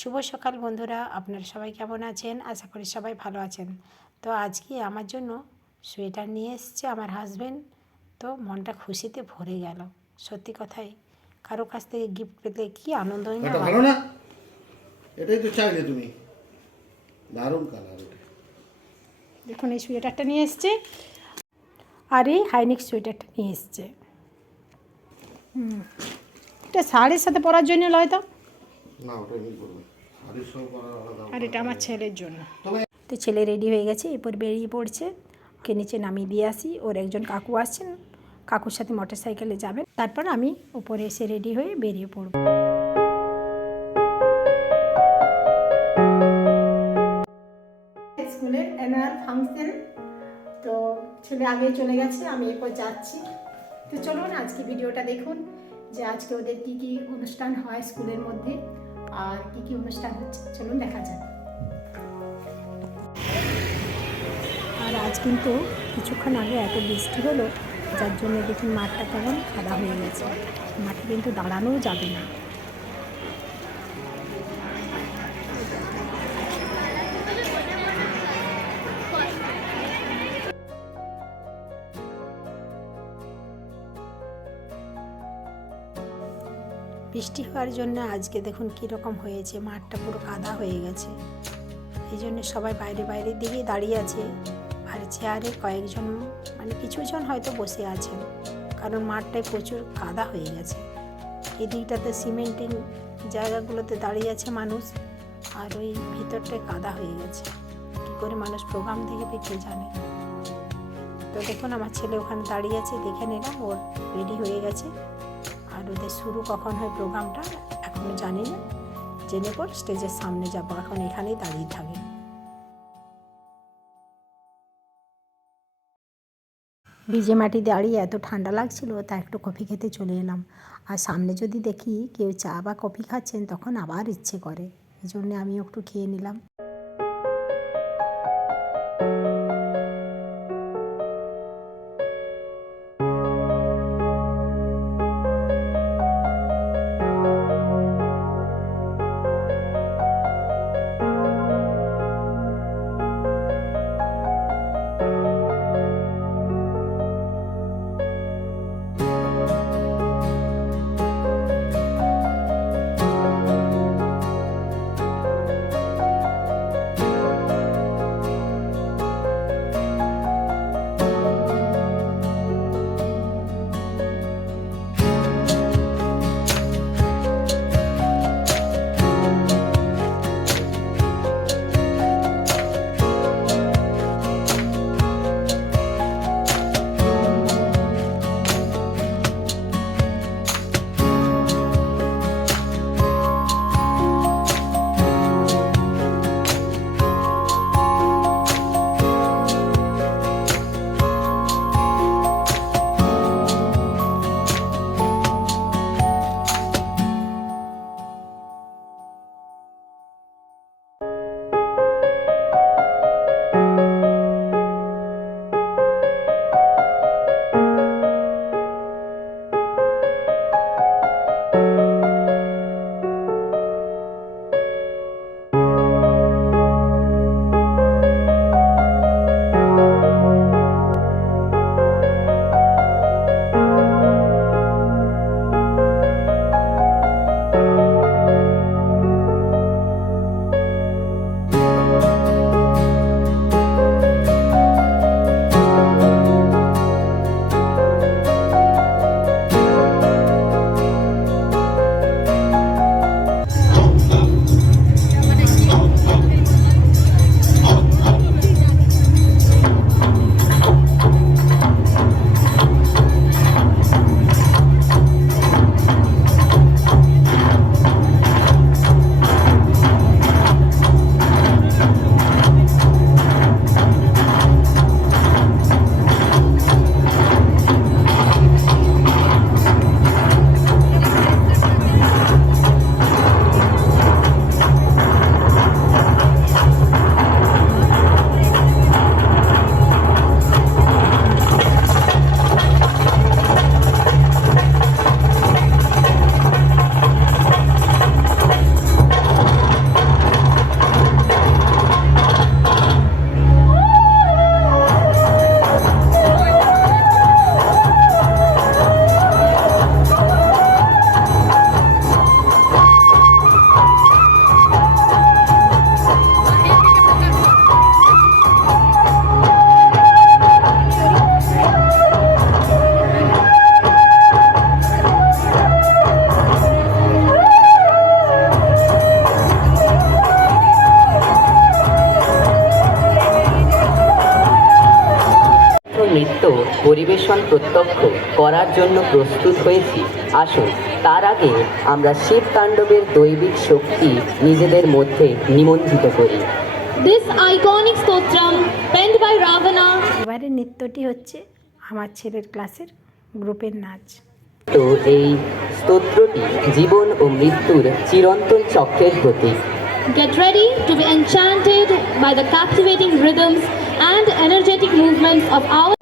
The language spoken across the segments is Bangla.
শুভ সকাল বন্ধুরা, আপনারা সবাই কেমন আছেন? আশা করি সবাই ভালো আছেন। তো আজকে আমার জন্য সোয়েটার নিয়ে এসেছে আমার হাজবেন্ড। তো মনটা খুশিতে ভরে গেল। সত্যি কথাই, কারো কাছ থেকে গিফট পেলে কি আনন্দই না এটা হয়। ভালো না? এটাই তো চাইলে তুমি। দারুণ কালার এটা। দেখুন এই সোয়েটারটা নিয়ে এসছে, আর এই হাইনেক সোয়েটারটা নিয়ে এসছে। এটা শাড়ির সাথে পরার জন্য লয় তো, না ওটা এমনি করবে। শাড়ির সঙ্গে পরা আলাদা। আর এটা আমার ছেলের জন্য। তবে তো ছেলে রেডি হয়ে গেছে, এরপর বেরিয়ে পড়ছে। ওকে নিচে নামিয়ে দিয়ে আসি, ওর একজন কাকু আসছেন, কাকুর সাথে মোটর সাইকেলে যাবেন, তারপর আমি উপরে এসে রেডি হয়ে বেরিয়ে পড়ব। স্কুলের অ্যানুয়াল ফাংশন, তো ছেলে আগে চলে গেছে, আমি এরপর যাচ্ছি। তো চলুন আজকে ভিডিওটা দেখুন যে আজকে ওদের কী কী অনুষ্ঠান হয় স্কুলের মধ্যে, আর কী কী অনুষ্ঠান হচ্ছে চলুন দেখা যাক। আর আজ কিন্তু কিছুক্ষণ আগে এত বৃষ্টি হলো, যার জন্য দেখুন মাঠটা কেমন কাদা হয়ে গেছে। মাঠে কিন্তু দাঁড়ানোও যাবে না। বৃষ্টি হওয়ার জন্য আজকে দেখুন কীরকম হয়েছে, মাঠটা পুরো কাদা হয়ে গেছে। এই জন্য সবাই বাইরের দিকেই দাঁড়িয়ে আছে, আর চেয়ারে কয়েকজন মানে কিছুজন হয়তো বসে আছেন, কারণ মাঠটায় প্রচুর কাদা হয়ে গেছে। এই দিকটাতে সিমেন্টিং জায়গাগুলোতে দাঁড়িয়ে আছে মানুষ, আর ওই ভিতরটায় কাদা হয়ে গেছে। কী করে মানুষ প্রোগ্রাম দেখবে কে জানে। তো দেখুন আমার ছেলে ওখানে দাঁড়িয়ে আছে, দেখে নিলাম ওর রেডি হয়ে গেছে। আর ওদের শুরু কখন হয় প্রোগ্রামটা এখনও জানি না, জেনে পর স্টেজের সামনে যাবো, এখন এখানেই দাঁড়িয়ে থাকে। ভিজে মাটি দাঁড়িয়ে এত ঠান্ডা লাগছিল, তা একটু কফি খেতে চলে এলাম। আর সামনে যদি দেখি কেউ চা বা কফি খাচ্ছেন তখন আবার ইচ্ছে করে, এই জন্যে আমিও একটু খেয়ে নিলাম। পরিবেশন প্রত্যক্ষ করার জন্য প্রস্তুত হয়েছি। আসুন তার আগে আমরা শিব তাণ্ডবের দৈবিক শক্তি নিজেদের মধ্যে নিমন্ত্রিত করি। This iconic stotram penned by Ravana. এবারে নৃত্যটি হচ্ছে আমার ছেলের ক্লাসের গ্রুপের নাচ। তো এই স্তোত্রটি জীবন ও মৃত্যুর চিরন্তন চক্রের প্রতীক। Get ready to be enchanted by the captivating rhythms and energetic movements of our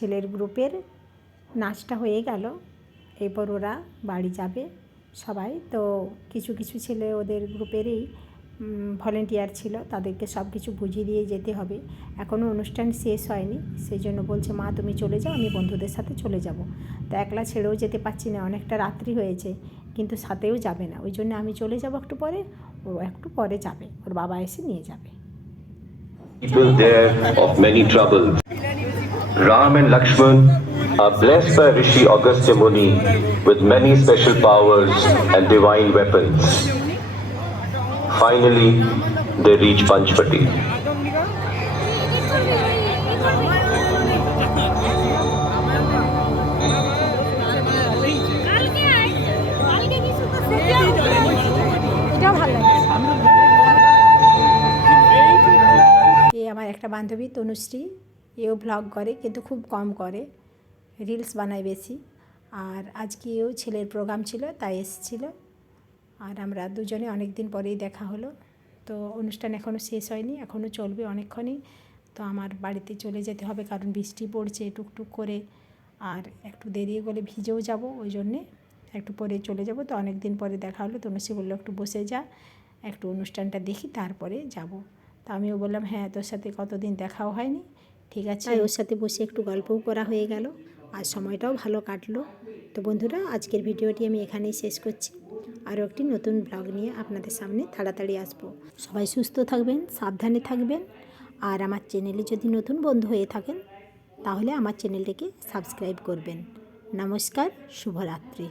ছেলের গ্রুপের নাচটা হয়ে গেল। এরপর ওরা বাড়ি যাবে সবাই। তো কিছু কিছু ছেলে ওদের গ্রুপেরই ভলেন্টিয়ার ছিল, তাদেরকে সব কিছু বুঝিয়ে দিয়ে যেতে হবে। এখনও অনুষ্ঠান শেষ হয়নি, সেই জন্য বলছে মা তুমি চলে যাও, আমি বন্ধুদের সাথে চলে যাব। তো একলা ছেড়েও যেতে পারছি না, অনেকটা রাত্রি হয়েছে, কিন্তু সাথেও যাবে না। ওই জন্য আমি চলে যাব একটু পরে, ও একটু পরে যাবে, ওর বাবা এসে নিয়ে যাবে। People there of many troubles. Ram and Lakshman are blessed by Rishi Agastya Muni with many special powers and divine weapons. Finally, they reach Panchvati. বান্ধবী তনুশ্রী, এও ভ্লগ করে কিন্তু খুব কম করে, রিলস বানায় বেশি। আর আজকেও ছেলের প্রোগ্রাম ছিল তাই এসেছিল, আর আমরা দুজনে অনেক দিন পরেই দেখা হলো। তো অনুষ্ঠান এখনও শেষ হয়নি, এখনও চলবে অনেকক্ষণই। তো আমার বাড়িতে চলে যেতে হবে কারণ বৃষ্টি পড়ছে টুকটুক করে, আর একটু দেরি হলে ভিজেও যাব, ওই জন্যে একটু পরে চলে যাব। তো অনেক দিন পরে দেখা হলো, তনুশ্রী বললো একটু বসে যা, একটু অনুষ্ঠানটা দেখি তারপরে যাব। তো আমিও বললাম হ্যাঁ, তোর সাথে কতদিন দেখাও হয়নি, ঠিক আছে। তাই ওর সাথে বসে একটু গল্পও করা হয়ে গেল, আর সময়টাও ভালো কাটলো। তো বন্ধুরা, আজকের ভিডিওটি আমি এখানেই শেষ করছি। আরও একটি নতুন ব্লগ নিয়ে আপনাদের সামনে তাড়াতাড়ি আসবো। সবাই সুস্থ থাকবেন, সাবধানে থাকবেন, আর আমার চ্যানেলে যদি নতুন বন্ধু হয়ে থাকেন তাহলে আমার চ্যানেলটিকে সাবস্ক্রাইব করবেন। নমস্কার, শুভরাত্রি।